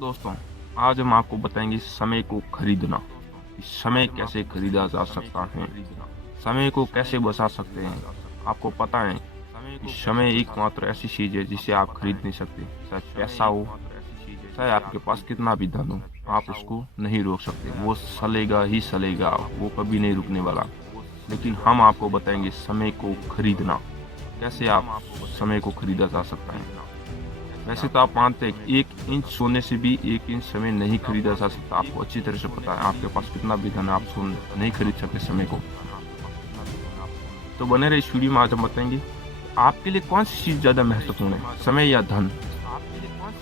दोस्तों, आज हम आपको बताएंगे समय को खरीदना। कि समय कैसे खरीदा जा सकता है, समय को कैसे बचा सकते हैं। आपको पता है कि समय एकमात्र ऐसी चीज है जिसे आप खरीद नहीं सकते। चाहे पैसा हो, चाहे आपके पास कितना भी धन हो, आप उसको नहीं रोक सकते। वो चलेगा ही चलेगा, वो कभी नहीं रुकने वाला। लेकिन हम आपको बताएंगे समय को खरीदना, कैसे आप समय को खरीदा जा सकता है। वैसे तो आप मानते हैं कि 1 इंच सोने से भी 1 इंच समय नहीं खरीदा जा सकता। आपको अच्छी तरह से पता है, आपके पास कितना भी धन है, आप सोने नहीं खरीद सकते समय को। तो बने रहे इस वीडियो में। आज हम बताएंगे आपके लिए कौन सी चीज ज्यादा महत्वपूर्ण है, समय या धन।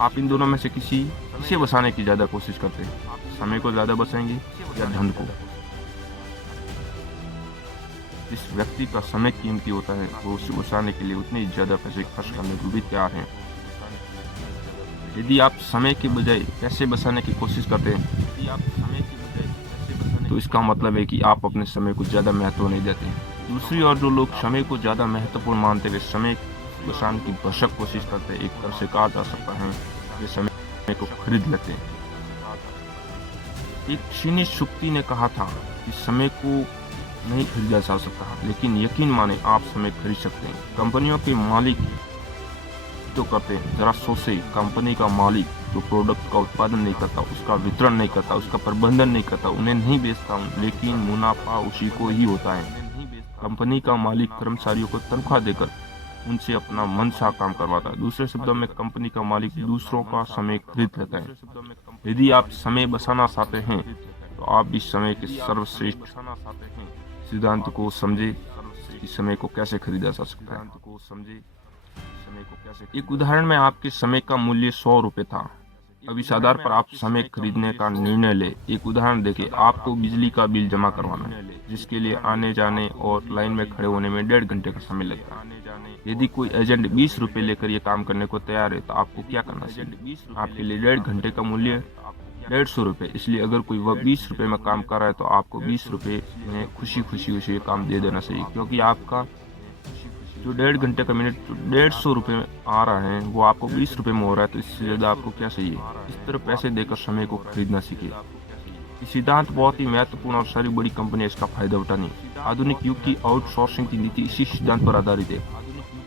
आप इन दोनों में से किसे बचाने की ज्यादा कोशिश करते हैं, समय को ज्यादा बचाएंगे या धन को। जिस व्यक्ति का समय कीमती होता है वो उसे बचाने के लिए उतने ज्यादा पैसे खर्च करने को भी तैयार है। यदि आप समय के बजाय पैसे बचाने की कोशिश करते हैं तो इसका मतलब है कि आप अपने समय को ज़्यादा महत्व नहीं देते। दूसरी ओर जो लोग समय को ज़्यादा महत्वपूर्ण मानते हुए समय बचाने की भरसक कोशिश करते हैं, एक तरह से कहा जा सकता है वे समय को खरीद लेते हैं। एक चीनी शुक्ति ने कहा था कि समय को नहीं खरीदा जा सकता, लेकिन यकीन माने आप समय खरीद सकते हैं। कंपनियों के मालिक तो करते हैं, जरा सोचे, कंपनी का मालिक जो प्रोडक्ट का उत्पादन नहीं करता, उसका वितरण नहीं करता, उसका प्रबंधन नहीं करता, उन्हें नहीं बेचता, लेकिन मुनाफा उसी को ही होता है। कंपनी का मालिक कर्मचारियों को तनख्वाह देकर उनसे अपना मनचाहा काम करवाता है। दूसरे शब्दों में कंपनी का मालिक दूसरों का समय खरीद लेता है। यदि आप समय बचाना चाहते हैं तो आप इस समय के सर्वश्रेष्ठ सिद्धांत को समझे कि समय को कैसे खरीदा जा सकता है। एक उदाहरण में आपके समय का मूल्य 100 रुपए था। अब इस आधार पर आप समय खरीदने का निर्णय ले। एक उदाहरण देखिए, आपको बिजली का बिल जमा करवाना है, जिसके लिए आने जाने और लाइन में खड़े होने में 1.5 घंटे का समय लगता है। यदि कोई एजेंट 20 रुपए लेकर ये काम करने को तैयार है तो आपको क्या करना चाहिए। आपके लिए 1.5 घंटे का मूल्य 150 रुपए, इसलिए अगर कोई वह 20 रुपए में काम कर रहा है तो आपको 20 रुपए में खुशी खुशी उसे ये काम दे देना चाहिए, क्योंकि आपका जो 1.5 घंटे का मिनट जो 150 रुपए आ रहा है वो आपको 20 रुपए में हो रहा है, तो इससे ज्यादा आपको क्या चाहिए। इस तरह पैसे देकर समय को खरीदना सीखिए। ये सिद्धांत बहुत ही महत्वपूर्ण और सारी बड़ी कंपनियां इसका फायदा उठानी। आधुनिक युग की आउटसोर्सिंग की नीति इसी सिद्धांत पर आधारित है।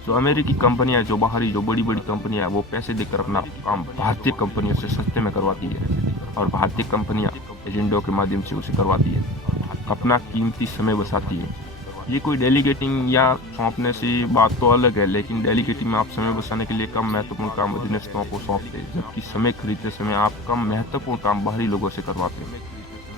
जो अमेरिकी कंपनियां, जो बाहरी, जो बड़ी बड़ी कंपनियां, वो पैसे देकर अपना काम भारतीय कंपनियों से सस्ते में करवाती है, और भारतीय कंपनियां एजेंटों के माध्यम से उसे करवाती है, अपना कीमती समय बचाती है। ये कोई डेलीगेटिंग या सौंपने से बात तो अलग है, लेकिन डेलीगेटिंग में आप समय बचाने के लिए कम महत्वपूर्ण काम अधीनस्थों को सौंपते हैं, जबकि समय खरीदते समय आप कम महत्वपूर्ण काम बाहरी लोगों से करवाते हैं।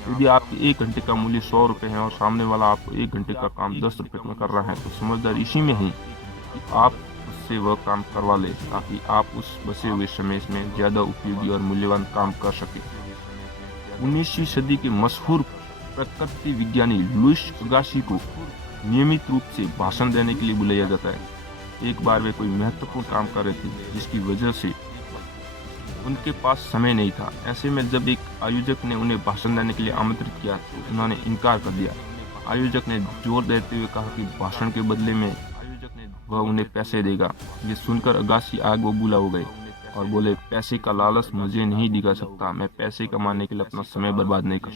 यदि आपके 1 घंटे का मूल्य 100 रुपए है और सामने वाला आपको 1 घंटे का काम 10 रुपए में कर रहा है, तो समझदार इसी में है कि आप उससे वह काम करवा ले, ताकि आप उस बचे हुए समय में ज्यादा उपयोगी और मूल्यवान काम कर सके। 19वीं सदी के मशहूर प्रकृति विज्ञानी लुईस अगासी को नियमित रूप से भाषण देने के लिए बुलाया जाता है। एक बार वे कोई महत्वपूर्ण काम कर रहे थे, जिसकी वजह से उनके पास समय नहीं था। ऐसे में जब एक आयोजक ने उन्हें भाषण देने के लिए आमंत्रित किया तो उन्होंने इनकार कर दिया। आयोजक ने जोर देते हुए कहा कि भाषण के बदले में वह उन्हें पैसे देगा। ये सुनकर अगासी आग बबूला हो गए और बोले, पैसे का लालच मुझे नहीं दिखा सकता, मैं पैसे कमाने के लिए अपना समय बर्बाद नहीं कर